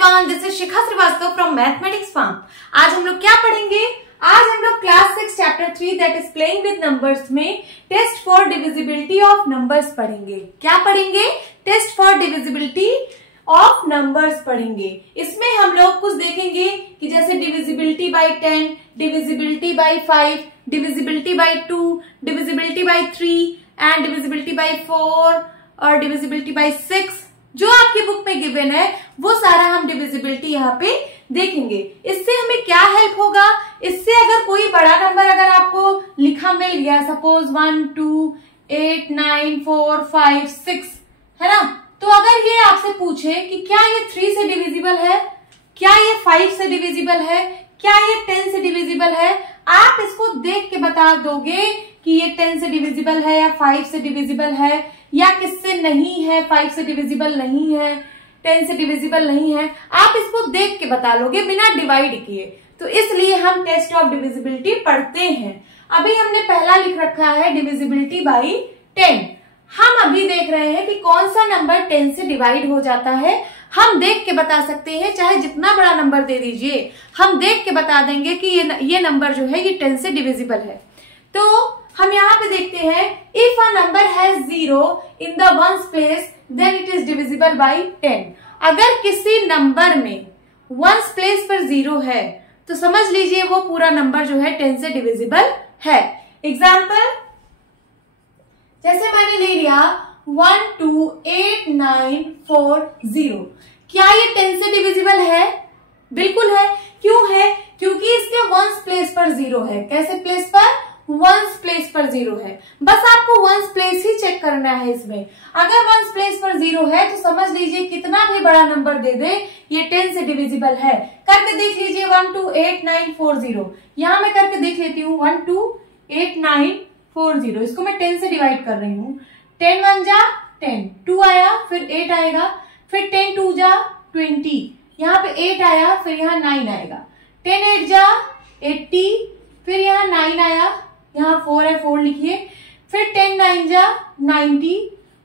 Everyone, this is Shikha Srivastava from Mathematics Farm. आज हम लोग क्या पढ़ेंगे? आज हम लोग class 6 chapter 3 that is playing with numbers में test for divisibility of numbers पढ़ेंगे। क्या पढ़ेंगे? Test for divisibility of numbers पढ़ेंगे। इसमें हम लोग कुछ देखेंगे कि जैसे divisibility by 10, divisibility by 5, divisibility by 2, divisibility by 3 and divisibility by 4 और डिविजिबिलिटी बाय 6। जो आपकी बुक में गिवन है वो सारा हम डिविजिबिलिटी यहाँ पे देखेंगे। इससे हमें क्या हेल्प होगा? इससे अगर कोई बड़ा नंबर अगर आपको लिखा मिल गया, सपोज 1, 2, 8, 9, 4, 5, 6 है ना, तो अगर ये आपसे पूछे कि क्या ये 3 से डिविजिबल है, क्या ये 5 से डिविजिबल है, क्या ये 10 से डिविजिबल है, आप इसको देख के बता दोगे कि ये 10 से डिविजिबल है या 5 से डिविजिबल है या किससे नहीं है, 5 से डिविजिबल नहीं है, 10 से डिविजिबल नहीं है। आप इसको देख के बता लोगे बिना डिवाइड किए। तो इसलिए हम टेस्ट ऑफ डिविजिबिलिटी पढ़ते हैं। अभी हमने पहला लिख रखा है डिविजिबिलिटी बाई 10। हम अभी देख रहे हैं कि कौन सा नंबर 10 से डिवाइड हो जाता है। हम देख के बता सकते हैं, चाहे जितना बड़ा नंबर दे दीजिए, हम देख के बता देंगे कि ये नंबर जो है ये 10 से डिविजिबल है। तो हम यहाँ पे देखते हैं, if a number has 0 in the ones place then it is divisible by 10। अगर किसी नंबर में वंस प्लेस पर 0 है तो समझ लीजिए वो पूरा नंबर जो है 10 से डिविजिबल है। एग्जाम्पल जैसे मैंने ले लिया 1, 2, 8, 9, 4, 0। क्या ये 10 से डिविजिबल है? बिल्कुल है। क्यों है? क्योंकि इसके वंस प्लेस पर 0 है। कैसे प्लेस पर? वंस प्लेस पर 0 है। बस आपको वंस प्लेस ही चेक करना है इसमें। अगर वंस प्लेस पर 0 है तो समझ लीजिए कितना भी बड़ा नंबर दे दे ये 10 से डिविजिबल है। करके देख लीजिए 1, 2, 8, 9, 4, 0। यहां मैं करके देख लेती हूँ 1, 2, 8, 9, 4, 0। इसको मैं 10 से डिवाइड कर रही हूँ। 10 1 जा 10, 2 आया, फिर 8 आएगा, फिर 10 2 जा 20, यहाँ पे 8 आया, फिर यहाँ 9 आएगा। 10 8 जा 80, फिर यहाँ 9 आया, यहाँ 4 है, 4 लिखिए, फिर 10 9 जा 90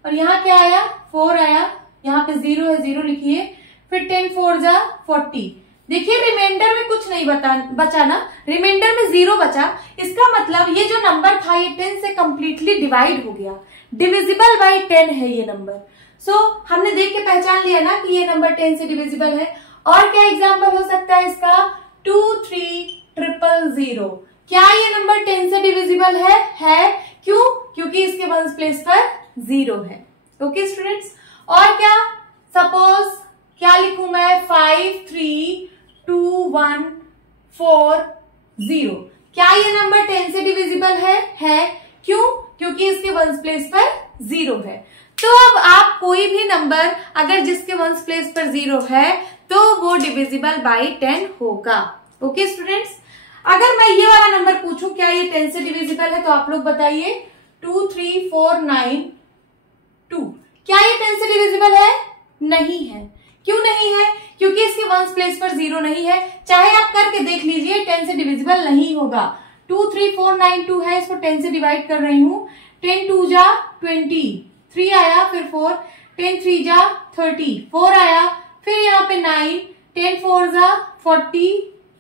और यहाँ क्या आया? 4 आया, यहाँ पे 0 है, 0 लिखिए, फिर 10 4 जा 40। देखिए रिमाइंडर में कुछ नहीं बचा ना, रिमाइंडर में 0 बचा। इसका मतलब ये जो नंबर था ये 10 से कंप्लीटली डिवाइड हो गया, डिविजिबल बाई 10 है ये नंबर। सो हमने देख के पहचान लिया ना कि ये नंबर 10 से डिविजिबल है। और क्या एग्जाम्पल हो सकता है इसका? 2 3 0 0। क्या ये नंबर 10 से डिविजिबल है? है। क्यों? क्योंकि इसके वंस प्लेस पर 0 है। Okay students. और क्या? सपोज क्या लिखूं मैं? 5 3 2 1 4 0। क्या ये नंबर 10 से डिविजिबल है? है। क्यों? क्योंकि इसके वंस प्लेस पर 0 है। तो अब आप कोई भी नंबर अगर जिसके वंस प्लेस पर 0 है तो वो डिविजिबल बाई 10 होगा। Okay students. अगर मैं ये वाला नंबर पूछूं क्या ये 10 से डिविजिबल है तो आप लोग बताइए। 2 3 4 9 2। क्या ये 10 से डिविजिबल है? नहीं है। क्यों नहीं है? क्योंकि इसके वंस प्लेस पर 0 नहीं है। चाहे आप करके देख लीजिए 10 से डिविजिबल नहीं होगा। 2 3 4 9 2 है, इसको 10 से डिवाइड कर रही हूँ। 10 2 जा 20, 3 आया, फिर 4, 10 3 जा 30, 4 आया, फिर यहाँ पे 9, 10 4 जा 40,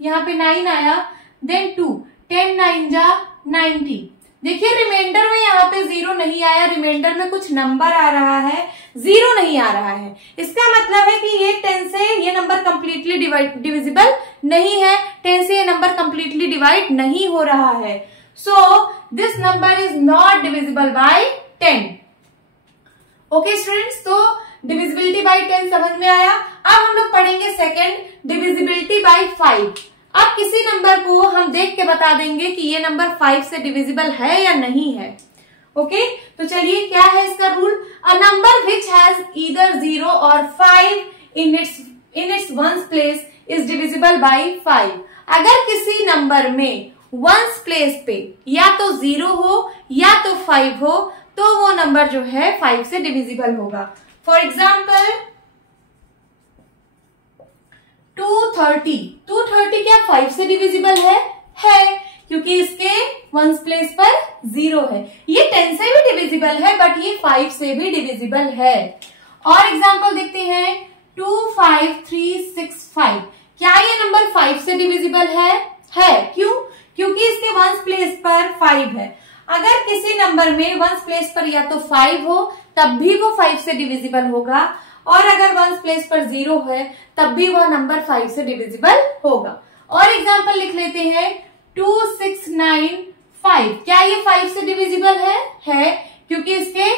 यहाँ पे 9 आया, देन 2, 10 9 जा 90। देखिए रिमाइंडर में यहाँ पे 0 नहीं आया, रिमाइंडर में कुछ नंबर आ रहा है, 0 नहीं आ रहा है। इसका मतलब है कि ये 10 से ये नंबर कंप्लीटली डिविजिबल नहीं है, 10 से ये नंबर कंप्लीटली डिवाइड नहीं हो रहा है। So this number is not divisible by 10। Okay students, तो डिविजिबिलिटी बाय 10 समझ में आया। अब हम लोग पढ़ेंगे सेकेंड, डिविजिबिलिटी बाय 5। अब किसी नंबर को हम देख के बता देंगे कि ये नंबर 5 से डिविजिबल है या नहीं है। ओके, तो चलिए क्या है इसका rule? A number which has either 0 और 5 in its ones place is divisible bye 5। अगर किसी नंबर में वंस प्लेस पे या तो 0 हो या तो 5 हो तो वो नंबर जो है 5 से डिविजिबल होगा। फॉर एग्जाम्पल 230 क्या 5 से डिविजिबल है? है, क्योंकि इसके वंस प्लेस पर 0 है। ये 10 से भी डिविजिबल है बट ये 5 से भी डिविजिबल है। और एग्जाम्पल देखते हैं 25365। क्या ये नंबर 5 से डिविजिबल है? क्यों? क्योंकि इसके वंस प्लेस पर 5 है। अगर किसी नंबर में वंस प्लेस पर या तो 5 हो तब भी वो 5 से डिविजिबल होगा, और अगर वंस प्लेस पर 0 है तब भी वह नंबर 5 से डिविजिबल होगा। और एग्जांपल लिख लेते हैं 2695। क्या ये 5 से डिविजिबल है क्योंकि इसके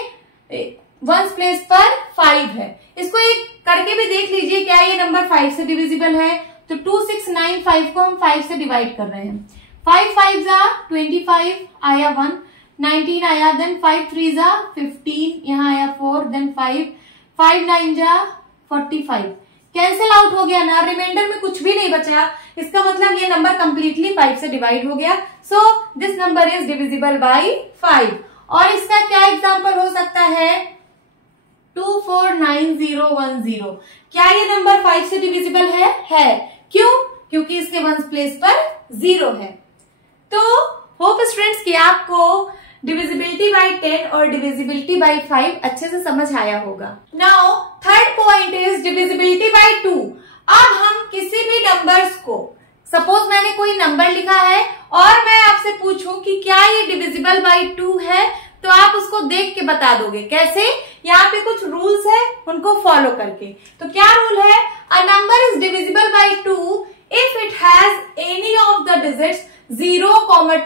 वंस प्लेस पर 5 है। इसको एक करके भी देख लीजिए, क्या ये नंबर 5 से डिविजिबल है? तो 2695 को हम 5 से डिवाइड कर रहे हैं। 5 5 जा 25 आया 1, 19 आया, देन 5 3 जा 15, यहाँ आया 4, देन 5 5 9 जा 45। कैंसिल आउट हो गया ना, रिमाइंडर में कुछ भी नहीं बचा। इसका मतलब ये नंबर कंप्लीटली 5 से डिवाइड हो गया। So this number is divisible bye 5। और इसका क्या एग्जांपल हो सकता है? 249010। क्या ये नंबर 5 से डिविजिबल है? क्यों? क्योंकि इसके वंस प्लेस पर 0 है। तो होप स्टूडेंट्स कि आपको डिविजिबिलिटी बाय 10 और डिविजिबिलिटी बाय 5 अच्छे से समझ आया होगा। Now third point is divisibility by 2। अब हम किसी भी नंबर्स को, सपोज मैंने कोई नंबर लिखा है और मैं आपसे पूछूं कि क्या ये डिविजिबल बाय 2 है, तो आप उसको देख के बता दोगे। कैसे? यहाँ पे कुछ रूल्स है, उनको फॉलो करके। तो क्या रूल है? अ number is divisible by 2 if it has any of the digits 0,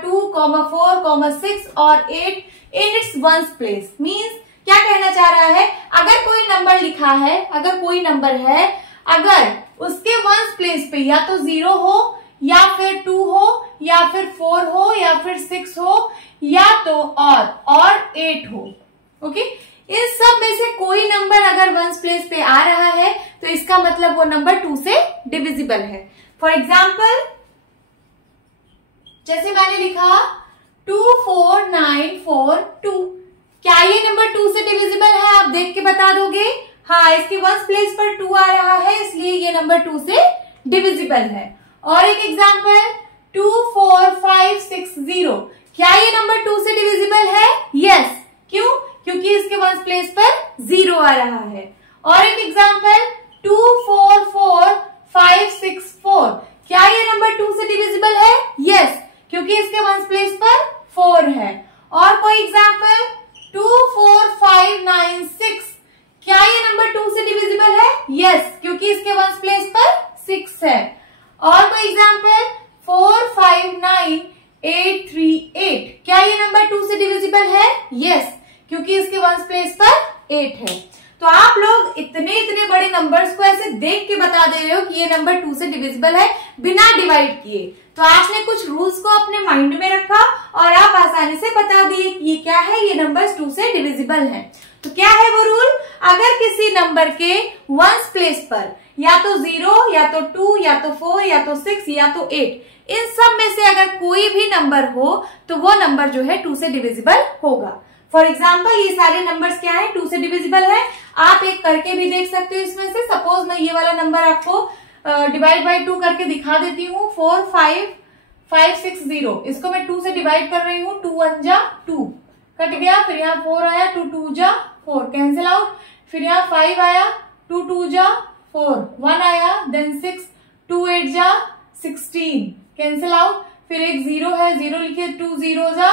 2, 4, 6 और 8 in its ones place. Means क्या कहना चाह रहा है? अगर कोई नंबर लिखा है, अगर कोई नंबर है, अगर उसके वंस प्लेस पे या तो 0 हो या फिर 2 हो या फिर 4 हो या फिर 6 हो या तो और 8 हो। ओके, इस सब में से कोई नंबर अगर वंस प्लेस पे आ रहा है तो इसका मतलब वो नंबर 2 से डिविजिबल है। फॉर एग्जाम्पल जैसे मैंने लिखा 24942। क्या ये नंबर 2 से डिविजिबल है? आप देख के बता दोगे। हाँ, इसके वंस प्लेस पर 2 आ रहा है, इसलिए ये नंबर 2 से डिविजिबल है। और एक एग्जाम्पल 24560। क्या ये नंबर 2 से डिविजिबल है? यस। क्यों? क्योंकि इसके वंस प्लेस पर 0 आ रहा है। और एक एग्जाम्पल 244564। क्या ये नंबर 2 से डिविजिबल है? यस, क्योंकि इसके वंस प्लेस पर 4 है। और कोई एग्जाम्पल 24596। क्या ये नंबर 2 से डिविजिबल है? यस, क्योंकि इसके वंस प्लेस पर 6 है। और कोई एग्जाम्पल 459838। क्या ये नंबर 2 से डिविजिबल है? यस, क्योंकि इसके वंस प्लेस पर 8 है। तो आप लोग इतने बड़े नंबर्स को ऐसे देख के बता दे रहे हो कि ये नंबर 2 से डिविजिबल है बिना डिवाइड किए। तो आपने कुछ रूल्स को अपने माइंड में रखा और आप आसानी से बता दिए कि ये क्या है, ये नंबर्स 2 से डिविजिबल है। तो क्या है वो रूल? अगर किसी नंबर के वंस प्लेस पर या तो 0 या तो 2 या तो 4 या तो 6 या तो 8, इन सब में से अगर कोई भी नंबर हो तो वो नंबर जो है 2 से डिविजिबल होगा। फॉर एग्जाम्पल ये सारे नंबर्स क्या है? 2 से डिविजिबल है। आप एक करके भी देख सकते हो इसमें से। सपोज मैं ये वाला नंबर आपको डिवाइड बाय 2 करके दिखा देती हूँ। 45560, इसको मैं 2 से डिवाइड कर रही हूँ। 2 1 जा 2, कट गया। फिर यहाँ 4 आया, 2 2 जा 4, कैंसिल आउट। फिर यहाँ 5 आया, 2 2 जा 4, 1 आया, देन 6, 2 8 जा 16, कैंसिल आउट। फिर एक 0 है, 0 लिखिए, 2 0 जा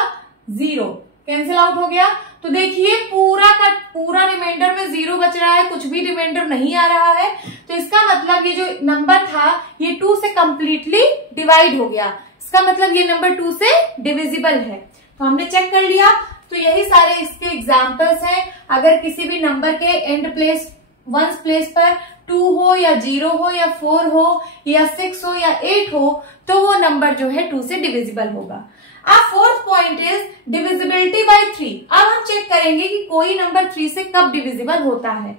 0, कैंसिल आउट हो गया। तो देखिए पूरा का पूरा रिमाइंडर में 0 बच रहा है, कुछ भी रिमाइंडर नहीं आ रहा है। तो इसका मतलब ये जो नंबर था ये 2 से कंप्लीटली डिवाइड हो गया। इसका मतलब ये नंबर 2 से डिविजिबल है। तो हमने चेक कर लिया। तो यही सारे इसके एग्जाम्पल्स हैं। अगर किसी भी नंबर के एंड प्लेस वंस प्लेस पर 2 हो या 0 हो या 4 हो या 6 हो या 8 हो तो वो नंबर जो है 2 से डिविजिबल होगा। अब fourth point is divisibility by 3। अब हम चेक करेंगे कि कोई नंबर 3 से कब डिविजिबल होता है।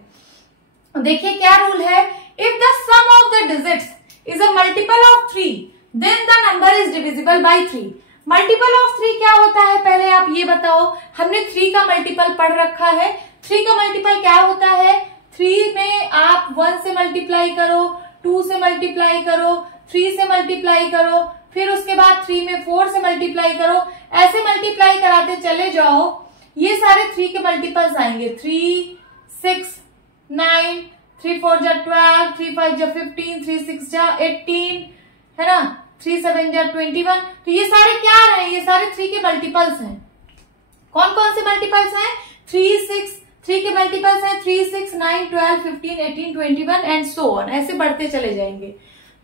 देखिए क्या रूल है? If the sum of the digits is a multiple of 3 then the number is divisible by 3। Multiple of 3 क्या होता है पहले आप ये बताओ। हमने 3 का मल्टीपल पढ़ रखा है। 3 का मल्टीपल क्या होता है? 3 में आप 1 से मल्टीप्लाई करो, 2 से मल्टीप्लाई करो, 3 से मल्टीप्लाई करो, फिर उसके बाद 3 में 4 से मल्टीप्लाई करो। ऐसे मल्टीप्लाई कराते चले जाओ, ये सारे 3 के मल्टीपल्स आएंगे। 3 6 9 3 4 जा 12, 3 5 जा 15, 3 6 जा 18, है ना, 3 7 जा 21। तो ये सारे क्या रहे, ये सारे 3 के मल्टीपल्स हैं। कौन कौन से मल्टीपल्स हैं? 3 6, 3 के मल्टीपल्स हैं 3 6 9 12 15 18 21 एंड सो ऑन, ऐसे बढ़ते चले जाएंगे।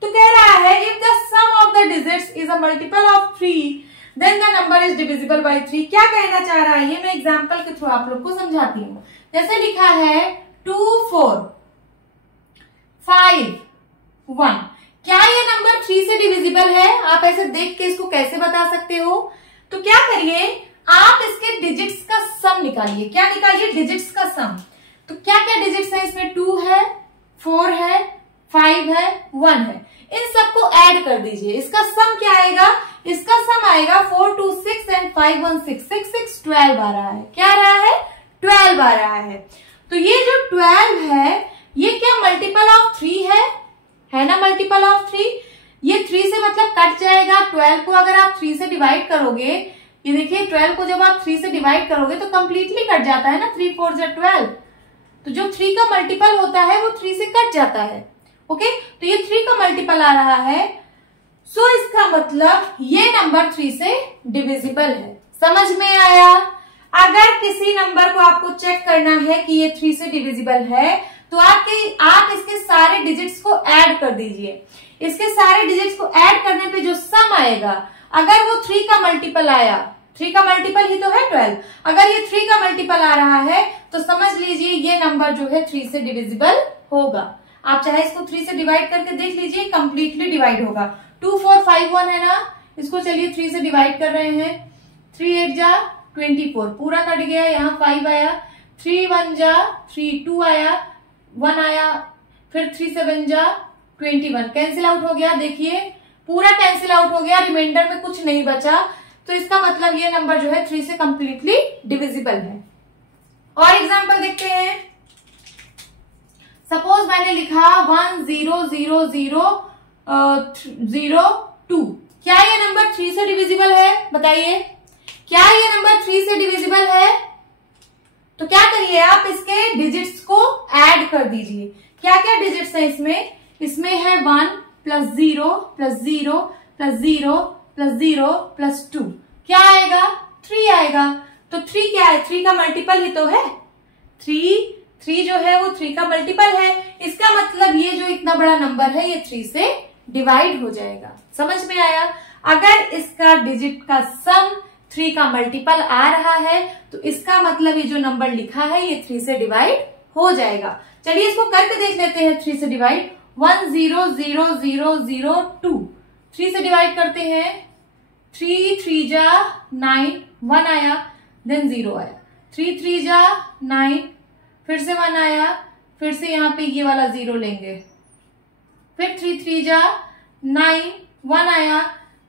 तो कह रहा है if the sum of the digits is a multiple of 3 then the number is divisible by 3। क्या कहना चाह रहा है ये मैं एग्जांपल के थ्रू आप लोग को समझाती हूँ। जैसे लिखा है 2 4 5 1, क्या ये नंबर 3 से डिविजिबल है? आप ऐसे देख के इसको कैसे बता सकते हो? तो क्या करिए, आप इसके डिजिट्स का सम निकालिए। क्या निकालिए? डिजिट्स का सम। तो क्या क्या डिजिट्स है इसमें? 2 है, 4 है, 5 है, 1 है। इन सबको ऐड कर दीजिए। इसका सम क्या आएगा? इसका सम आएगा 4 2 6 एंड 5 1 6 6 6 12 आ रहा है। क्या आ रहा है? 12 आ रहा है। तो ये जो 12 है ये क्या मल्टीपल ऑफ 3 है ना, मल्टीपल ऑफ 3। ये 3 से मतलब कट जाएगा। 12 को अगर आप 3 से डिवाइड करोगे, ये देखिए 12 को जब आप 3 से डिवाइड करोगे तो कंप्लीटली कट जाता है ना, 3 4 जा 12। तो जो 3 का मल्टीपल होता है वो 3 से कट जाता है। ओके, तो ये 3 का मल्टीपल आ रहा है। सो इसका मतलब ये नंबर 3 से डिविजिबल है। समझ में आया? अगर किसी नंबर को आपको चेक करना है कि ये 3 से डिविजिबल है तो आप इसके सारे डिजिट्स को ऐड कर दीजिए। इसके सारे डिजिट्स को ऐड करने पे जो सम आएगा, अगर वो 3 का मल्टीपल आया, 3 का मल्टीपल ही तो है 12, अगर ये 3 का मल्टीपल आ रहा है तो समझ लीजिए ये नंबर जो है 3 से डिविजिबल होगा। आप चाहे इसको 3 से डिवाइड करके देख लीजिए, कंप्लीटली डिवाइड होगा। 2 4 5 1 है ना, इसको चलिए 3 से डिवाइड कर रहे हैं। 3 8 जा 24, पूरा कट गया, यहाँ 5 आया। 3 1 जा 3 2 आया, 1 आया, फिर 3 7 जा 21, कैंसिल आउट हो गया। देखिए पूरा कैंसिल आउट हो गया, रिमाइंडर में कुछ नहीं बचा। तो इसका मतलब ये नंबर जो है 3 से कंप्लीटली डिविजिबल है। और एग्जांपल देखते हैं। सपोज मैंने लिखा 1 0 0 0 0 2, क्या ये नंबर 3 से डिविजिबल है? बताइए, क्या ये नंबर 3 से डिविजिबल है? तो क्या करिए, आप इसके डिजिट्स को ऐड कर दीजिए। क्या क्या डिजिट्स है इसमें? इसमें है 1 plus 0 plus 0 plus 0 plus 0 plus 2, क्या आएगा? 3 आएगा। तो 3 क्या है? 3 का मल्टीपल ही तो है। 3 जो है वो 3 का मल्टीपल है। इसका मतलब ये जो इतना बड़ा नंबर है ये 3 से डिवाइड हो जाएगा। समझ में आया? अगर इसका डिजिट का सम 3 का मल्टीपल आ रहा है तो इसका मतलब ये जो नंबर लिखा है ये 3 से डिवाइड हो जाएगा। चलिए इसको करके देख लेते हैं 3 से डिवाइड। 1 0 0 0 0 2, 3 से डिवाइड करते हैं। 3 3 जा 9, 1 आया, देन 0 आया। 3 3 जा 9, फिर से 1 आया, फिर से यहाँ पे ये वाला 0 लेंगे। फिर 3 3 जा 9, 1 आया,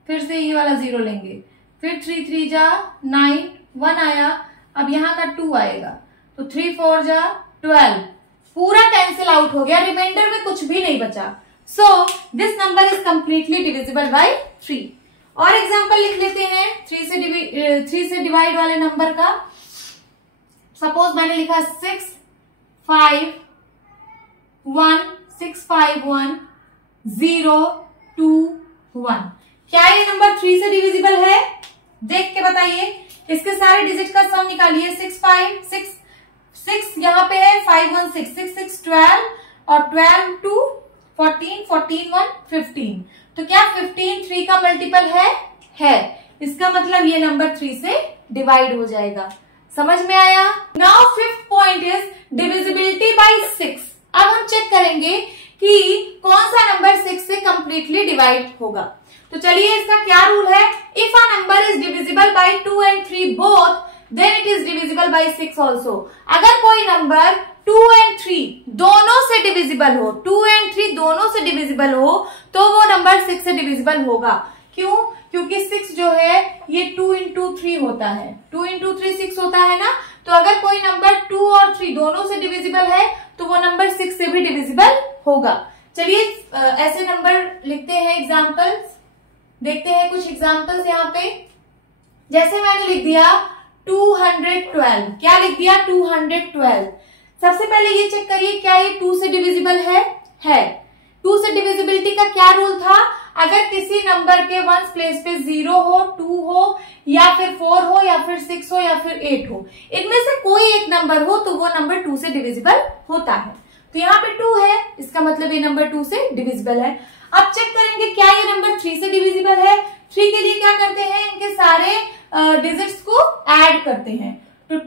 फिर से ये वाला 0 लेंगे। फिर 3 3 जा 9, 1 आया, अब यहाँ का 2 आएगा। तो 3 4 जा 12, पूरा कैंसिल आउट हो गया, रिमाइंडर में कुछ भी नहीं बचा। So this number is completely divisible by 3। और एग्जांपल लिख लेते हैं 3 से डिवाइड वाले नंबर का। सपोज मैंने लिखा 6 5 1 6 5 1 0 2 1, क्या ये नंबर 3 से डिविजिबल है? देख के बताइए। इसके सारे डिजिट का सम निकालिए। 6 5 6 यहाँ पे है, 5 1 6 6 6 12 और 12 2 14 14 1 15। तो क्या 15 3 का मल्टीपल है। इसका मतलब ये नंबर 3 से डिवाइड हो जाएगा। समझ में आया? Now fifth point is divisibility bye 6। अब हम चेक करेंगे कि कौन सा नंबर 6 से कंप्लीटली डिवाइड होगा। तो चलिए इसका क्या रूल है? If a number is divisible by 2 and 3 both then it is divisible by 6 also. अगर कोई नंबर 2 एंड 3 दोनों से डिविजिबल हो, 2 एंड 3 दोनों से डिविजिबल हो तो वो नंबर 6 से डिविजिबल होगा। क्यों? क्योंकि 6 जो है ये 2 इंटू 3 होता है, 2 इंटू 3 6 होता है ना। तो अगर कोई नंबर 2 और 3 दोनों से डिविजिबल है तो वो नंबर 6 से भी डिविजिबल होगा। चलिए ऐसे नंबर लिखते हैं, एग्जाम्पल्स देखते हैं। कुछ एग्जाम्पल्स यहाँ पे, जैसे मैंने लिख दिया 212, क्या लिख दिया? 212। सबसे पहले ये चेक करिए क्या ये 2 से डिविजिबल है। 2 से डिविजिबिलिटी का क्या रूल था, अगर किसी नंबर के वंस प्लेस पे 0 हो, 2 हो, या फिर 4 हो, या फिर 6 हो, या फिर 8 हो, इनमें से कोई एक नंबर हो तो वो नंबर 2 से डिविजिबल होता है। तो यहाँ पे 2 है, इसका मतलब ये नंबर 2 से डिविजिबल है। अब चेक करेंगे क्या ये नंबर 3 से डिविजिबल है। 3 के लिए क्या करते हैं, इनके सारे डिजिट्स को ऐड करते हैं। तो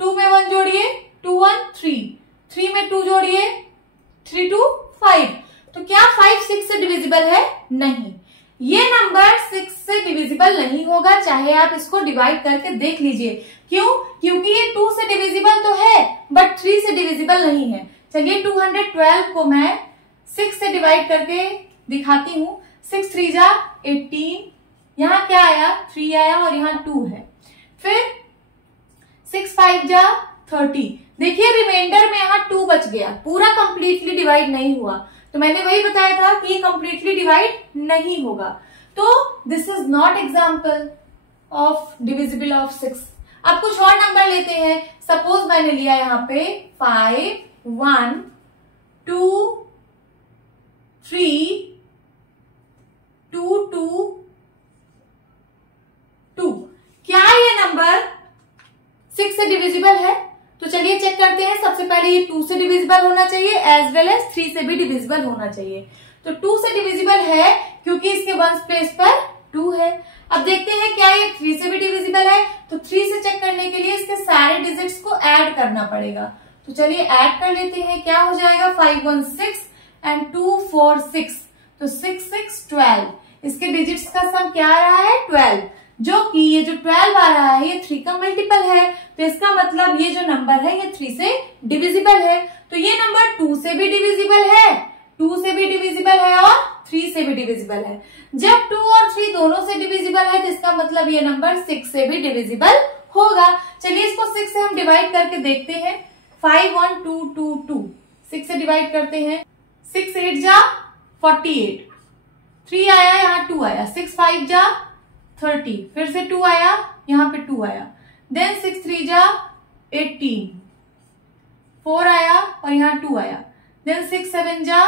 2 में 1 जोड़िए, 2 1 3, 3 में 2 जोड़िए, 3 2 5। तो क्या 5 6 से डिविजिबल है? नहीं, ये नंबर 6 से डिविजिबल नहीं होगा, चाहे आप इसको डिवाइड करके देख लीजिए। क्यों? क्योंकि ये 2 से डिविजिबल तो है बट 3 से डिविजिबल नहीं है। चलिए 212 को मैं 6 से डिवाइड करके दिखाती हूँ। 6 3 जा 18, यहाँ क्या आया 3 आया और यहाँ 2 है। फिर 6 5 जा 30, देखिए रिमाइंडर में यहाँ 2 बच गया, पूरा कंप्लीटली डिवाइड नहीं हुआ। तो मैंने वही बताया था कि ये कंप्लीटली डिवाइड नहीं होगा। तो this is not example of divisible of 6। अब कुछ और नंबर लेते हैं। सपोज मैंने लिया यहाँ पे 5 1 2 3 2 2 2। क्या ये नंबर 6 से डिविजिबल है? तो चलिए चेक करते हैं। सबसे पहले ये 2 से डिविजिबल होना चाहिए एज वेल एज 3 से भी डिविजिबल होना चाहिए। तो 2 से डिविजिबल है क्योंकि इसके वंस प्लेस पर 2 है। अब देखते हैं क्या ये 3 से भी डिविजिबल है। तो 3 से चेक करने के लिए इसके सारे डिजिट्स को ऐड करना पड़ेगा। तो चलिए ऐड कर लेते हैं। क्या हो जाएगा 5 1 6 एंड 2 4 6, तो 6 6 12। इसके डिजिट्स का सम क्या आ रहा है 12, जो कि ये जो 12 आ रहा है ये 3 का मल्टीपल है। तो इसका मतलब ये जो नंबर है ये 3 से डिविजिबल है। तो ये नंबर 2 से भी डिविजिबल है, 2 से भी डिविजिबल है और 3 से भी डिविजिबल है। जब 2 और 3 दोनों से डिविजिबल है तो इसका मतलब ये नंबर 6 से भी डिविजिबल होगा। चलिए इसको 6 से हम डिवाइड करके देखते हैं। 5 1 2 2 2, 6 से डिवाइड करते हैं। 6 8 जा 48, 3 आया यहाँ 2 आया, 6 5 जा 30, फिर से 2 आया यहाँ पे 2 आया, देन 6 3 जा 18, 4 आया और यहाँ 2 आया, देन 6 7 जा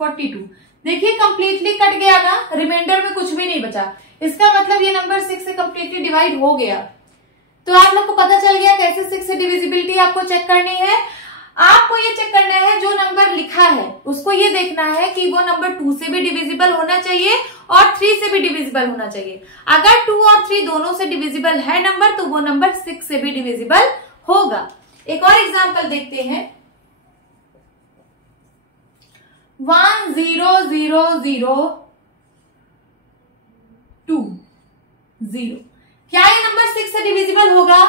42। देखिए कंप्लीटली कट गया ना, रिमाइंडर में कुछ भी नहीं बचा। इसका मतलब ये नंबर 6 से कंप्लीटली डिवाइड हो गया। तो आप लोग को पता चल गया कैसे 6 से डिविजिबिलिटी आपको चेक करनी है। आपको ये चेक करना है जो नंबर लिखा है उसको ये देखना है कि वो नंबर 2 से भी डिविजिबल होना चाहिए और 3 से भी डिविजिबल होना चाहिए। अगर 2 और 3 दोनों से डिविजिबल है नंबर तो वो नंबर 6 से भी डिविजिबल होगा। एक और एग्जांपल देखते हैं। 1 0 0 0 2 0। क्या ये नंबर 6 से डिविजिबल होगा?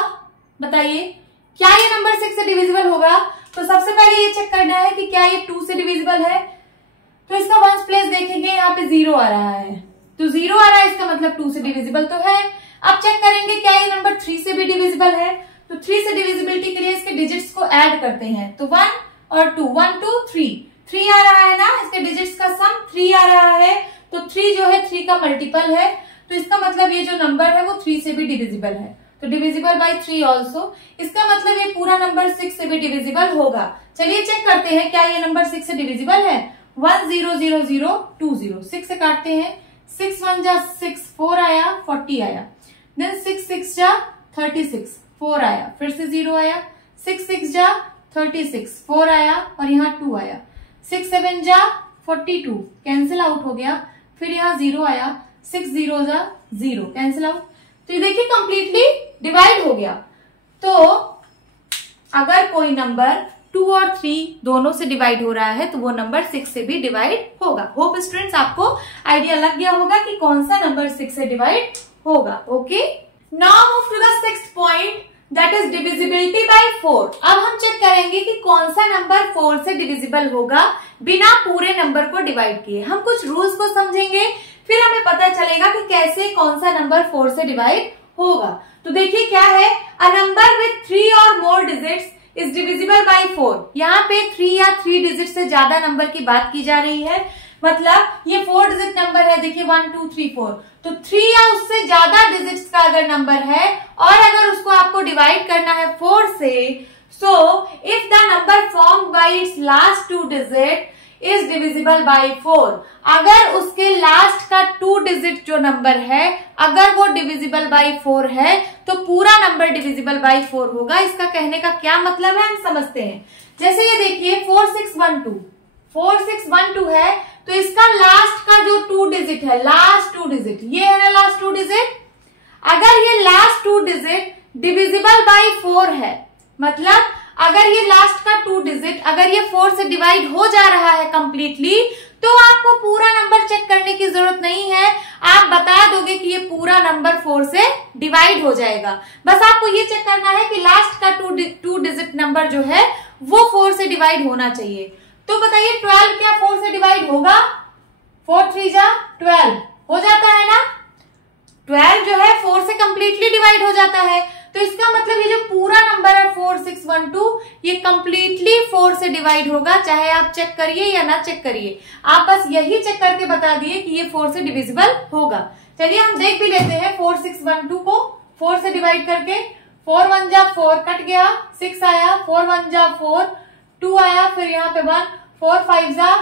बताइए, क्या ये नंबर 6 से डिविजिबल होगा? तो सबसे पहले ये चेक करना है कि क्या ये 2 से डिविजिबल है। तो इसका वंस प्लेस देखेंगे, यहाँ पे 0 आ रहा है, तो 0 आ रहा है, इसका मतलब 2 से डिविजिबल तो है। अब चेक करेंगे क्या ये नंबर 3 से भी डिविजिबल है। तो 3 से डिविजिबिलिटी के लिए इसके डिजिट्स को ऐड करते हैं। तो 1 और 2, 1 2 3, 3 आ रहा है ना, इसके डिजिट्स का सम 3 आ रहा है। तो 3 जो है 3 का मल्टीपल है, तो इसका मतलब ये जो नंबर है वो 3 से भी डिविजिबल है। तो डिविजिबल बाय 3 ऑल्सो, इसका मतलब ये पूरा नंबर 6 से भी डिविजिबल होगा। चलिए चेक करते हैं क्या ये नंबर 6 से डिविजिबल है। 1 0 0 0 2 0, 6 से काटते हैं। 6 1 जा 6, 4 आया 40 आया, देन 6 6 जा 36, 4 आया, फिर से 0 आया, 6 6 जा 36, 4 आया और यहाँ 2 आया, 6 7 जा 42, कैंसिल आउट हो गया, फिर यहाँ 0 आया, 6 0 जा 0, कैंसिल आउट। तो ये देखिए कंप्लीटली डिवाइड हो गया। तो अगर कोई नंबर 2 और 3 दोनों से डिवाइड हो रहा है तो वो नंबर 6 से भी डिवाइड होगा। होप स्टूडेंट्स आपको आइडिया लग गया होगा कि कौन सा नंबर 6 से डिवाइड होगा। Okay, now move to the 6th point, that is divisibility by 4। अब हम चेक करेंगे कि कौन सा नंबर 4 से डिविजिबल होगा बिना पूरे नंबर को डिवाइड किए। हम कुछ रूल्स को समझेंगे, फिर हमें पता चलेगा कि कैसे कौन सा नंबर 4 से डिवाइड होगा। तो देखिए क्या है, अ नंबर विथ 3 और मोर डिजिट्स इज डिविजिबल बाय 4। यहाँ पे 3 या 3 डिजिट से ज्यादा नंबर की बात की जा रही है, मतलब ये 4 डिजिट नंबर है। देखिए 1 2 3 4, तो 3 या उससे ज्यादा डिजिट्स का अगर नंबर है और अगर उसको आपको डिवाइड करना है 4 से, So if the number formed by its last two digit is divisible by 4, अगर उसके लास्ट का 2 डिजिट जो नंबर है अगर वो डिविजिबल बाई 4 है तो पूरा नंबर डिविजिबल बाई 4 होगा। इसका कहने का क्या मतलब है हम समझते हैं। जैसे ये देखिए 4612 है तो इसका लास्ट का जो 2 डिजिट है, लास्ट 2 डिजिट, ये है ना लास्ट 2 डिजिट। अगर ये लास्ट 2 डिजिट डिविजिबल बाई 4 है, मतलब अगर ये लास्ट का 2 डिजिट अगर ये 4 से डिवाइड हो जा रहा है कंप्लीटली, तो आपको पूरा नंबर चेक करने की जरूरत नहीं है। आप बता दोगे कि ये पूरा नंबर 4 से डिवाइड हो जाएगा। बस आपको ये चेक करना है कि लास्ट का 2 डिजिट नंबर जो है वो 4 से डिवाइड होना चाहिए। तो बताइए 12 क्या 4 से डिवाइड होगा? 4 3 जा 12 हो जाता है ना। 12 जो है 4 से कंप्लीटली डिवाइड हो जाता है। तो इसका मतलब ये जो पूरा नंबर है 4612 ये कंप्लीटली 4 से डिवाइड होगा, चाहे आप चेक करिए या ना चेक करिए। आप बस यही चेक करके बता दिए कि ये 4 से डिविजिबल होगा। चलिए हम देख भी लेते हैं 4612 को 4 से डिवाइड करके। 4 1 जा 4 कट गया, 6 आया, 4 1 जा 4, 2 आया, फिर यहाँ पे 1, 4 5 जा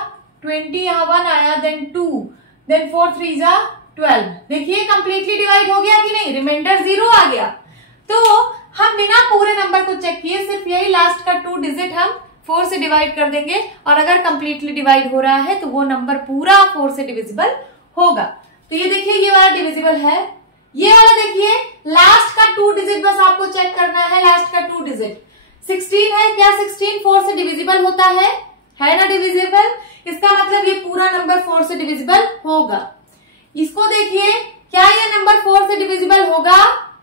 20, यहाँ 1 आया, देन 2, देन 4 3 जा 12। देखिए कंप्लीटली डिवाइड हो गया कि नहीं, रिमाइंडर 0 आ गया। तो हम बिना पूरे नंबर को चेक किए सिर्फ यही लास्ट का 2 डिजिट हम 4 से डिवाइड कर देंगे और अगर कंप्लीटली डिवाइड हो रहा है तो वो नंबर पूरा 4 से डिविजिबल होगा। तो ये देखिए ये वाला डिविजिबल है, ये वाला देखिए लास्ट का 2 डिजिट बस आपको चेक करना है। लास्ट का 2 डिजिट 16 है, क्या 16 4 से डिविजिबल होता है ना डिविजिबल। इसका मतलब ये पूरा नंबर 4 से डिविजिबल होगा। इसको देखिए क्या ये नंबर 4 से डिविजिबल होगा?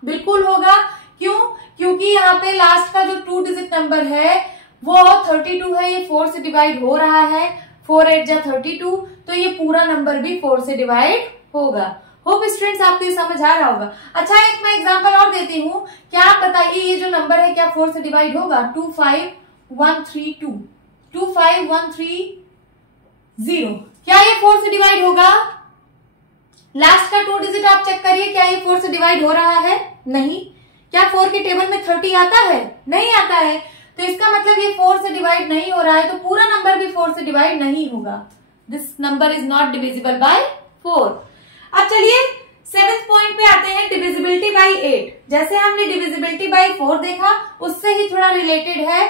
बिल्कुल होगा। क्यों? क्योंकि यहाँ पे लास्ट का जो 2 डिजिट नंबर है वो 32 है, ये 4 से डिवाइड हो रहा है। 4 8 जा 32, तो ये पूरा नंबर भी 4 से डिवाइड होगा। होप स्टूडेंट्स आपको ये समझ आ रहा होगा। अच्छा एक मैं एग्जांपल और देती हूँ, क्या आप बताइए ये जो नंबर है क्या 4 से डिवाइड होगा? 25132, 25130, क्या ये 4 से डिवाइड होगा? लास्ट का 2 डिजिट आप चेक करिए, क्या ये 4 से डिवाइड हो रहा है? नहीं। क्या 4 के टेबल में 30 आता है? नहीं आता है। तो इसका मतलब ये 4 से डिवाइड नहीं हो रहा है, तो पूरा नंबर भी 4 से डिवाइड नहीं होगा। This number is not divisible by 4। अब चलिए 7th पॉइंट पे आते हैं, डिविजिबिलिटी बाय 8। जैसे हमने डिविजिबिलिटी बाय 4 देखा उससे ही थोड़ा रिलेटेड है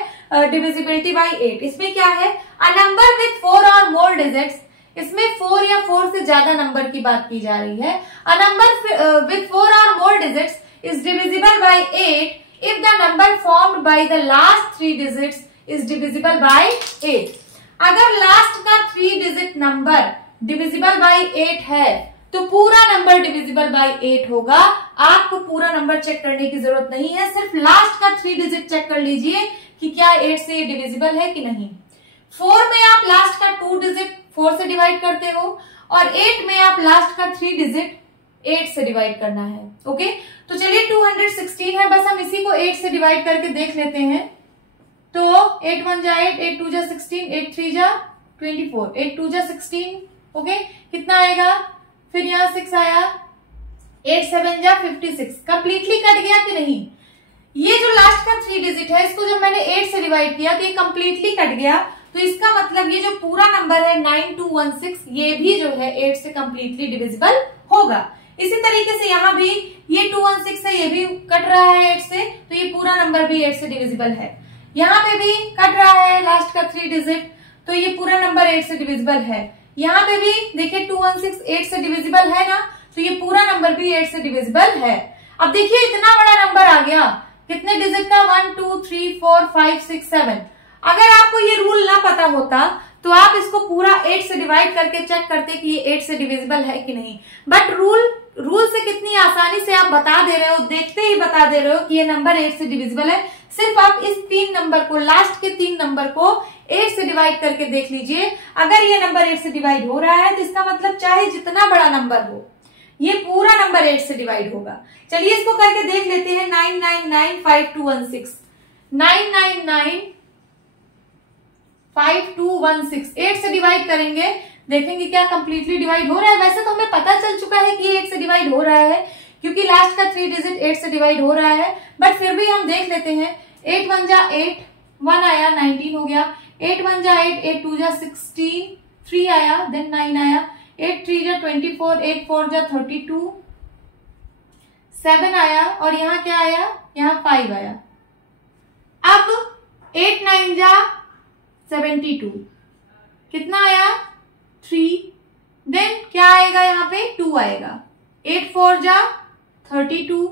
डिविजिबिलिटी बाय 8। इसमें क्या है? अ नंबर विथ 4 और मोर डिजिट्स, इसमें 4 या 4 से ज्यादा नंबर की बात की जा रही है। अ नंबर विथ 4 और मोर digits is divisible by 8 if the number formed by the last 3 digits is divisible by 8। अगर लास्ट का 3 डिजिट नंबर डिविजिबल by 8 है तो पूरा नंबर डिविजिबल by 8 होगा। आपको पूरा नंबर चेक करने की जरूरत नहीं है, सिर्फ लास्ट का 3 डिजिट चेक कर लीजिए कि क्या 8 से डिविजिबल है कि नहीं। 4 में आप लास्ट का 2 डिजिट 4 से डिवाइड करते हो और 8 में आप लास्ट का 3 डिजिट 8 से डिवाइड करना है। ओके, तो चलिए 216 है, बस हम इसी को 8 से डिवाइड करके देख लेते हैं। तो 8 1 जा 8, 8 2 जा 16, 8 3 जा 24, 8 2 जा 16। ओके, कितना आएगा? फिर यहाँ 6 आया, 8 7 जा 56। कंप्लीटली कट गया कि नहीं? ये जो लास्ट का 3 डिजिट है इसको जब मैंने 8 से डिवाइड किया तो ये कंप्लीटली कट गया। तो इसका मतलब ये जो पूरा नंबर है 9216 ये भी जो है 8 से कंप्लीटली डिविजिबल होगा। इसी तरीके से यहाँ भी ये 216 है, ये भी कट रहा है 8 से, तो ये पूरा नंबर भी 8 से डिविजिबल है। यहाँ पे भी कट रहा है लास्ट का 3 डिजिट, तो ये पूरा नंबर 8 से डिविजिबल है। यहाँ पे भी देखिए 216 8 से डिविजिबल है ना, तो ये पूरा नंबर भी 8 से डिविजिबल है। अब देखिए इतना बड़ा नंबर आ गया, कितने डिजिट का? 1 2 3 4 5 6 7। अगर आपको ये रूल ना पता होता तो आप इसको पूरा 8 से डिवाइड करके चेक करते कि ये 8 से डिविजिबल है कि नहीं। बट रूल से कितनी आसानी से आप बता दे रहे हो, देखते ही बता दे रहे हो कि ये नंबर 8 से डिविजिबल है। सिर्फ आप इस 3 नंबर को, लास्ट के 3 नंबर को 8 से डिवाइड करके देख लीजिए। अगर ये नंबर 8 से डिवाइड हो रहा है तो इसका मतलब चाहे जितना बड़ा नंबर हो ये पूरा नंबर 8 से डिवाइड होगा। चलिए इसको करके देख लेते हैं। 9995216, 9995216 8 से डिवाइड करेंगे, देखेंगे क्या कंप्लीटली डिवाइड हो रहा है। वैसे तो हमें पता चल चुका है कि 8 से डिवाइड हो रहा है क्योंकि लास्ट का 3 डिजिट 8 से डिवाइड हो रहा है, बट फिर भी हम देख लेते हैं। 8 1 जा 8, 1 आया, 19 हो गया। 8 1 जा 8, 8 2 जा 16, 3 आया, देन 9 आया, 8 3 जा 24, 8 4 जा 32, 7 आया, और यहाँ क्या आया, यहाँ 5 आया। अब 8 9 जा 72, कितना आया, 3, देन क्या आएगा, यहाँ पे 2 आएगा। 8 4 जा 32,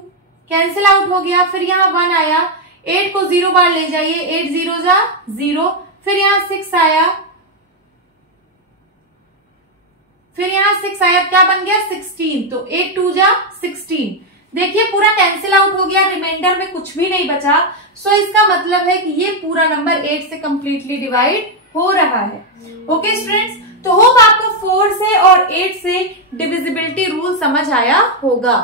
कैंसिल आउट हो गया। फिर यहाँ 1 आया, 8 को 0 बार ले जाइए, 8 0 जा 0, फिर यहाँ 6 आया, क्या बन गया, 16, तो 8 2 जा 16। देखिए पूरा कैंसिल आउट हो गया, रिमाइंडर में कुछ भी नहीं बचा। सो इसका मतलब है कि ये पूरा नंबर 8 से कंप्लीटली डिवाइड हो रहा है। ओके स्टूडेंट्स, तो होप आपको 4 से और 8 से डिविजिबिलिटी रूल समझ आया होगा।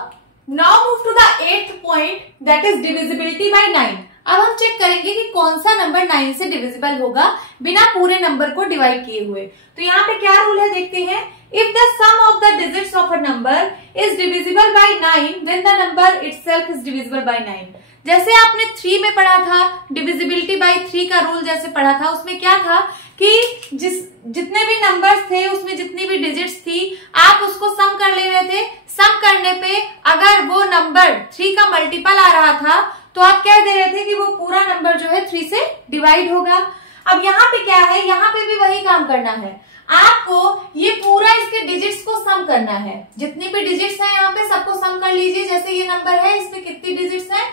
Now move to the 8th point, that is divisibility by 9। अब हम चेक करेंगे कि कौन सा नंबर 9 से डिविजिबल होगा बिना पूरे नंबर को डिवाइड किए हुए। तो यहाँ पे क्या रूल है देखते हैं। If the sum of the digits of a number is divisible by 9, then the number itself is divisible by 9। जैसे आपने 3 में पढ़ा था, डिविजिबिलिटी बाय 3 का रूल जैसे पढ़ा था, उसमें क्या था कि जितने भी नंबर्स थे उसमें जितनी भी डिजिट्स थी आप उसको सम कर ले रहे थे। सम करने पे अगर वो नंबर 3 का मल्टीपल आ रहा था तो आप कह दे रहे थे कि वो पूरा नंबर जो है 3 से डिवाइड होगा। अब यहाँ पे क्या है, यहाँ पे भी वही काम करना है। आपको ये पूरा इसके डिजिट्स को सम करना है। जितनी भी डिजिट्स है यहाँ पे सबको सम कर लीजिए। जैसे ये नंबर है, इसमें कितनी डिजिट्स है,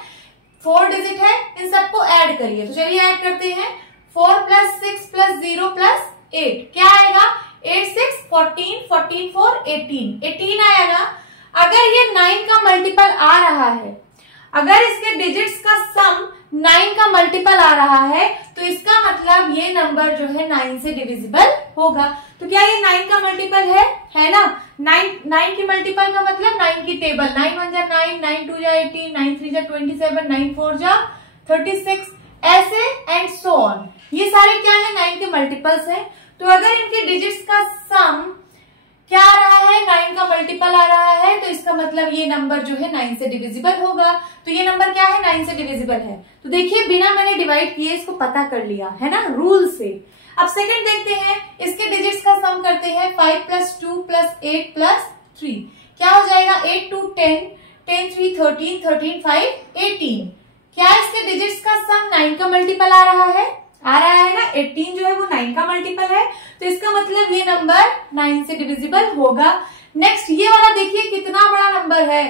4 डिजिट है, इन सबको ऐड करिए। तो चलिए ऐड करते हैं। 4 + 6 + 0 + 8 क्या आएगा, 8 6 14, 14 4 18, 18 आएगा। अगर ये 9 का मल्टीपल आ रहा है, अगर इसके डिजिट्स का सम 9 का मल्टीपल आ रहा है, तो इसका मतलब ये नंबर जो है 9 से डिविजिबल होगा। तो क्या ये 9 का मल्टीपल है ना। 9 की मल्टीपल का मतलब 9 की टेबल, 9 1 जा 9, 9 2 जा 18, 9 3 जा 27, 9 4 जा 36, ऐसे एंड सो ऑन। ये सारे क्या है, 9 के मल्टीपल्स हैं। तो अगर इनके डिजिट्स का सम क्या आ रहा है, 9 का मल्टीपल आ रहा है, तो इसका मतलब ये नंबर जो है 9 से डिविजिबल होगा। तो ये नंबर क्या है, 9 से डिविजिबल है। तो देखिए बिना मैंने डिवाइड किए इसको पता कर लिया है ना, रूल से। अब सेकंड देखते हैं, इसके डिजिट्स का सम करते हैं। 5 + 2 + 8 + 3 क्या हो जाएगा, 8 2 10, 10 3 13, 13 5 18। क्या इसके डिजिट्स का सम 9 का मल्टीपल आ रहा है ना। 18 जो है वो 9 का मल्टीपल है, तो इसका मतलब ये नंबर 9 से डिविजिबल होगा। नेक्स्ट ये वाला देखिए कितना बड़ा नंबर है।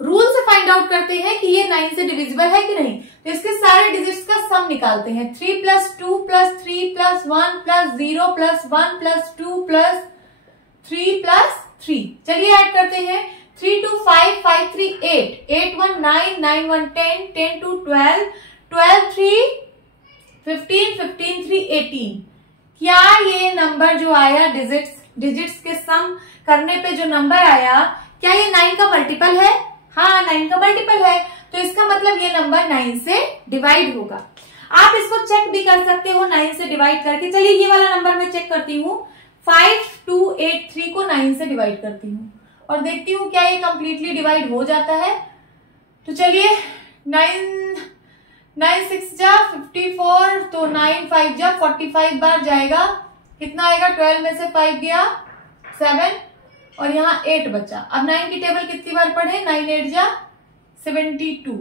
रूल से फाइंड आउट करते हैं कि ये 9 से डिविजिबल है कि नहीं। तो इसके सारे डिजिट्स का सम निकालते हैं। 3 + 2 + 3 + 1 + 0 + 1 + 2 + 3 + 3। चलिए ऐड करते हैं। 3 2 5, 5 3 8, 8 1 9, 9 1 10, 10 2 12, 12 3 15, 15 3 18। क्या ये नंबर जो आया डिजिट्स के सम करने पे जो नंबर आया, क्या ये 9 का मल्टीपल है। हाँ 9 का मल्टीपल है, तो इसका मतलब ये नंबर 9 से डिवाइड होगा। आप इसको चेक भी कर सकते हो 9 से डिवाइड करके। चलिए ये वाला नंबर मैं चेक करती हूँ। 5 2 8 3 को 9 से डिवाइड करती हूँ और देखती हूँ क्या ये कंप्लीटली डिवाइड हो जाता है। तो चलिए 9 6 जा 54, तो 9 5 जा 45 बार जाएगा। कितना आएगा, 12 में से 5 गया 7 और यहाँ 8 बचा। अब 9 की टेबल कितनी बार पढ़े, 9 8 जा 72,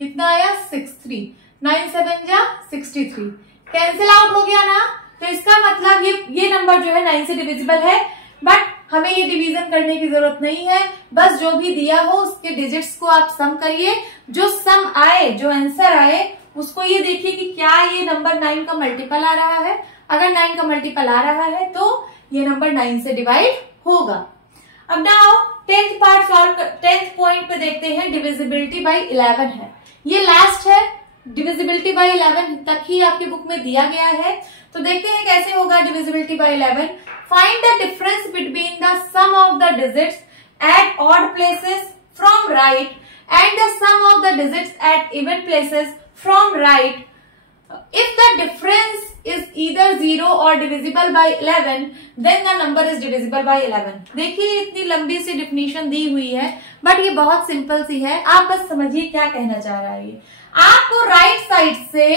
कितना आया 63, 9 7 जा 63, कैंसिल आउट हो गया ना। तो इसका मतलब ये नंबर जो है 9 से डिविजिबल है, बट हमें ये डिवीजन करने की जरूरत नहीं है। बस जो भी दिया हो उसके डिजिट्स को आप सम करिए। जो सम आए, जो आंसर आए, उसको ये देखिए कि क्या ये नंबर 9 का मल्टीपल आ रहा है। अगर 9 का मल्टीपल आ रहा है तो ये नंबर 9 से डिवाइड होगा। अब now 10th part solve, 10th point पे देखते हैं। डिविजिबिलिटी बाय 11 है, ये लास्ट है। डिविजिबिलिटी बाय 11 तक ही आपकी बुक में दिया गया है। तो देखते हैं कैसे होगा divisibility by 11। Find the difference between the sum of the digits at odd places from right and the sum of the digits at even places from right. If the difference is either 0 or divisible by 11, then the number is divisible by 11। देखिए इतनी लंबी सी definition दी हुई है, but ये बहुत simple सी है। आप बस समझिए क्या कहना चाह रहा है ये। आपको राइट साइड से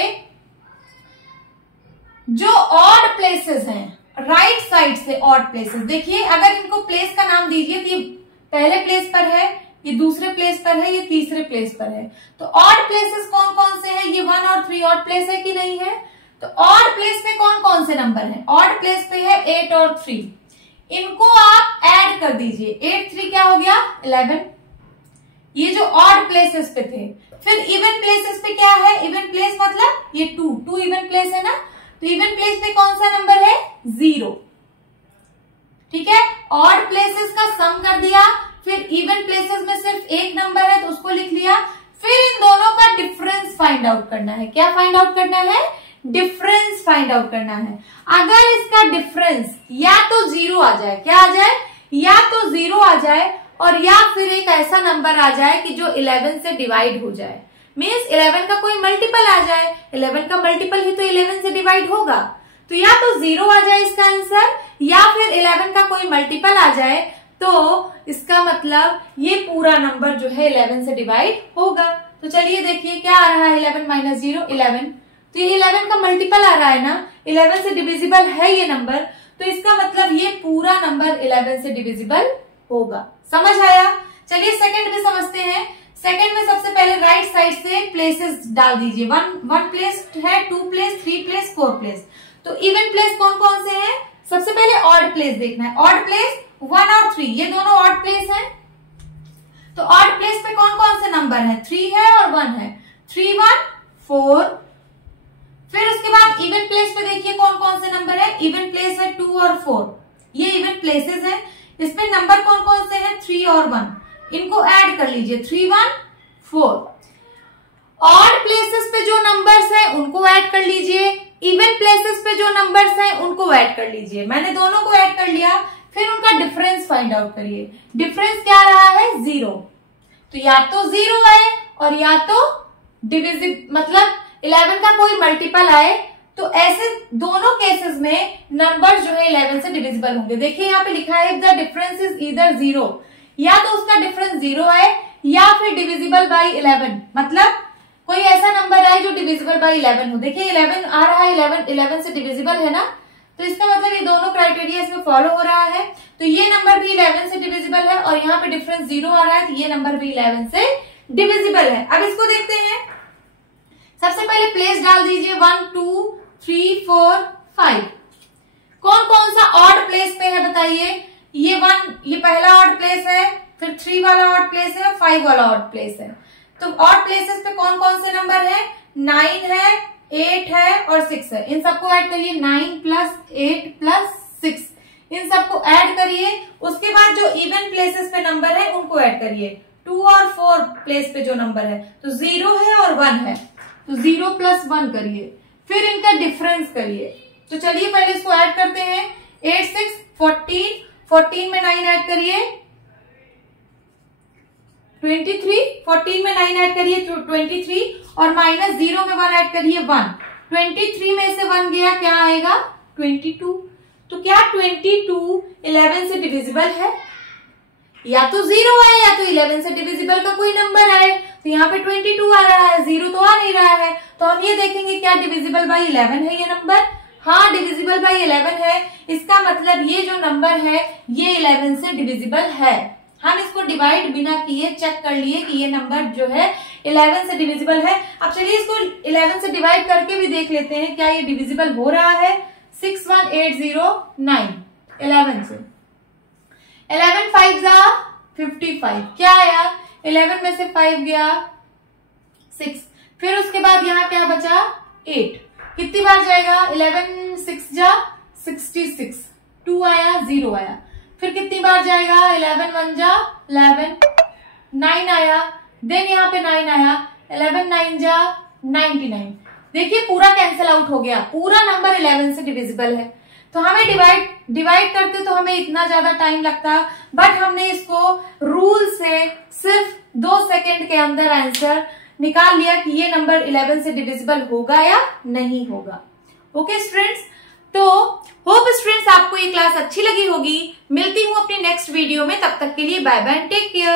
जो ऑड प्लेसेस हैं राइट साइड से ऑड प्लेसेस, देखिए अगर इनको प्लेस का नाम दीजिए तो ये पहले प्लेस पर है, ये दूसरे प्लेस पर है, ये तीसरे प्लेस पर है। तो ऑड प्लेसेस कौन कौन से हैं? ये 1 और 3 ऑड प्लेस है कि नहीं है? तो ऑड प्लेस में कौन कौन से नंबर हैं? ऑड प्लेस पे है 8 और 3, इनको आप ऐड कर दीजिए। 8 3 क्या हो गया? 11। ये जो ऑड प्लेसेस पे थे। फिर इवन प्लेसेस पे क्या है? इवन प्लेस मतलब ये 2 इवन प्लेस है ना, तो इवन प्लेस पे कौन सा नंबर है? 0। ठीक है, ऑड प्लेसेस का सम कर दिया, फिर इवन प्लेसेस में सिर्फ एक नंबर है तो उसको लिख लिया। फिर इन दोनों का डिफरेंस फाइंड आउट करना है। क्या फाइंड आउट करना है? डिफरेंस फाइंड आउट करना है। अगर इसका डिफरेंस या तो 0 आ जाए, क्या आ जाए? या तो 0 आ जाए और या फिर एक ऐसा नंबर आ जाए कि जो 11 से डिवाइड हो जाए, मीन्स 11 का कोई मल्टीपल आ जाए। 11 का मल्टीपल ही तो 11 से डिवाइड होगा। तो या तो 0 आ जाए इसका आंसर, या फिर 11 का कोई मल्टीपल आ जाए, तो इसका मतलब ये पूरा नंबर जो है 11 से डिवाइड होगा। तो चलिए देखिए क्या आ रहा है? 11 माइनस 0 11। तो ये 11 का मल्टीपल आ रहा है ना, 11 से डिविजिबल है ये नंबर, तो इसका मतलब ये पूरा नंबर 11 से डिविजिबल होगा। समझ आया? चलिए सेकंड में समझते हैं। सेकंड में सबसे पहले राइट साइड से प्लेसेस डाल दीजिए। 1 प्लेस है, 2 प्लेस, 3 प्लेस, 4 प्लेस। तो इवन प्लेस कौन कौन से हैं? सबसे पहले ऑड प्लेस देखना है। ऑड प्लेस 1 और 3, ये दोनों ऑड प्लेस हैं। तो ऑड प्लेस पे कौन कौन से नंबर है? 3 है और 1 है। 3 1 4। फिर उसके बाद इवन प्लेस पे देखिए कौन कौन से नंबर है। इवन प्लेस है 2 और 4, ये इवन प्लेसेस है। इसमें नंबर कौन कौन से हैं? 3 और 1, इनको ऐड कर लीजिए। 3 1 4। ऑड प्लेसेस पे जो नंबर्स हैं उनको ऐड कर लीजिए, इवन प्लेसेस पे जो नंबर्स हैं उनको ऐड कर लीजिए। मैंने दोनों को ऐड कर लिया। फिर उनका डिफरेंस फाइंड आउट करिए। डिफरेंस क्या रहा है? 0। तो या तो 0 आए और या तो डिविजिबल मतलब 11 का कोई मल्टीपल आए। तो ऐसे दोनों केसेस में नंबर जो है 11 से डिविजिबल होंगे। देखिए यहाँ पे लिखा है if the difference is either 0, या तो उसका डिफरेंस 0 आए या फिर डिविजिबल बाई 11, मतलब कोई ऐसा नंबर आए जो डिविजिबल बाई 11 हो। देखिए 11 आ रहा है, 11 से डिविजिबल है ना, तो इसका मतलब ये दोनों क्राइटेरिया इसमें फॉलो हो रहा है। तो ये नंबर भी 11 से डिविजिबल है और यहाँ पे डिफरेंस 0 आ रहा है, तो ये नंबर भी 11 से डिविजिबल है। अब इसको देखते हैं। सबसे पहले प्लेस डाल दीजिए 1 2 3 4 5। कौन कौन सा ऑड प्लेस पे है बताइए? ये 1, ये पहला ऑड प्लेस है, फिर 3 वाला ऑड प्लेस है, 5 वाला ऑड प्लेस है। तो ऑड प्लेसेस पे कौन कौन से नंबर है? 9 है, 8 है और 6 है। इन सबको ऐड करिए। 9 प्लस 8 प्लस 6, इन सबको ऐड करिए। उसके बाद जो इवन प्लेसेस पे नंबर है उनको ऐड करिए। 2 और 4 प्लेस पे जो नंबर है, तो 0 है और 1 है, तो 0 प्लस 1 करिए। फिर इनका डिफरेंस करिए। तो चलिए पहले इसको ऐड करते हैं। 8 6 14, 14 में 9 ऐड करिए 23, 14 में 9 ऐड करिए 23 और माइनस 0 में 1 ऐड करिए 1। 23 में से 1 गया, क्या आएगा? 22। तो क्या 22 11 से डिविजिबल है? या तो 0 आए या तो 11 से डिविजिबल का कोई नंबर आए। तो यहाँ पे 22 आ रहा है, 0 तो आ नहीं रहा है। तो हम ये देखेंगे क्या डिविजिबल बाई 11 है ये नंबर? हाँ, डिविजिबल बाई 11 है। इसका मतलब ये जो नंबर है ये 11 से डिविजिबल है। हम इसको डिवाइड बिना किए चेक कर लिए कि ये नंबर जो है 11 से डिविजिबल है। अब चलिए इसको 11 से डिवाइड करके भी देख लेते हैं क्या ये डिविजिबल हो रहा है। 61809 11 से 11 5 जा 55, क्या आया? 11 में से 5 गया 6, फिर उसके बाद यहाँ क्या बचा? 8। कितनी बार जाएगा? 11 6 जा 66, 2 आया 0 आया। फिर कितनी बार जाएगा? 11 1 जा 11, 9 आया, देन यहाँ पे 9 आया, 11 9 जा 99। देखिए पूरा कैंसिल आउट हो गया, पूरा नंबर 11 से डिविजिबल है। तो हमें डिवाइड करते तो हमें इतना ज्यादा टाइम लगता, बट हमने इसको रूल से सिर्फ 2 सेकेंड के अंदर आंसर निकाल लिया कि ये नंबर 11 से डिविजिबल होगा या नहीं होगा। ओके स्टूडेंट्स, तो होप स्टूडेंट्स आपको ये क्लास अच्छी लगी होगी। मिलती हूँ अपनी नेक्स्ट वीडियो में, तब तक के लिए बाय बाय, टेक केयर।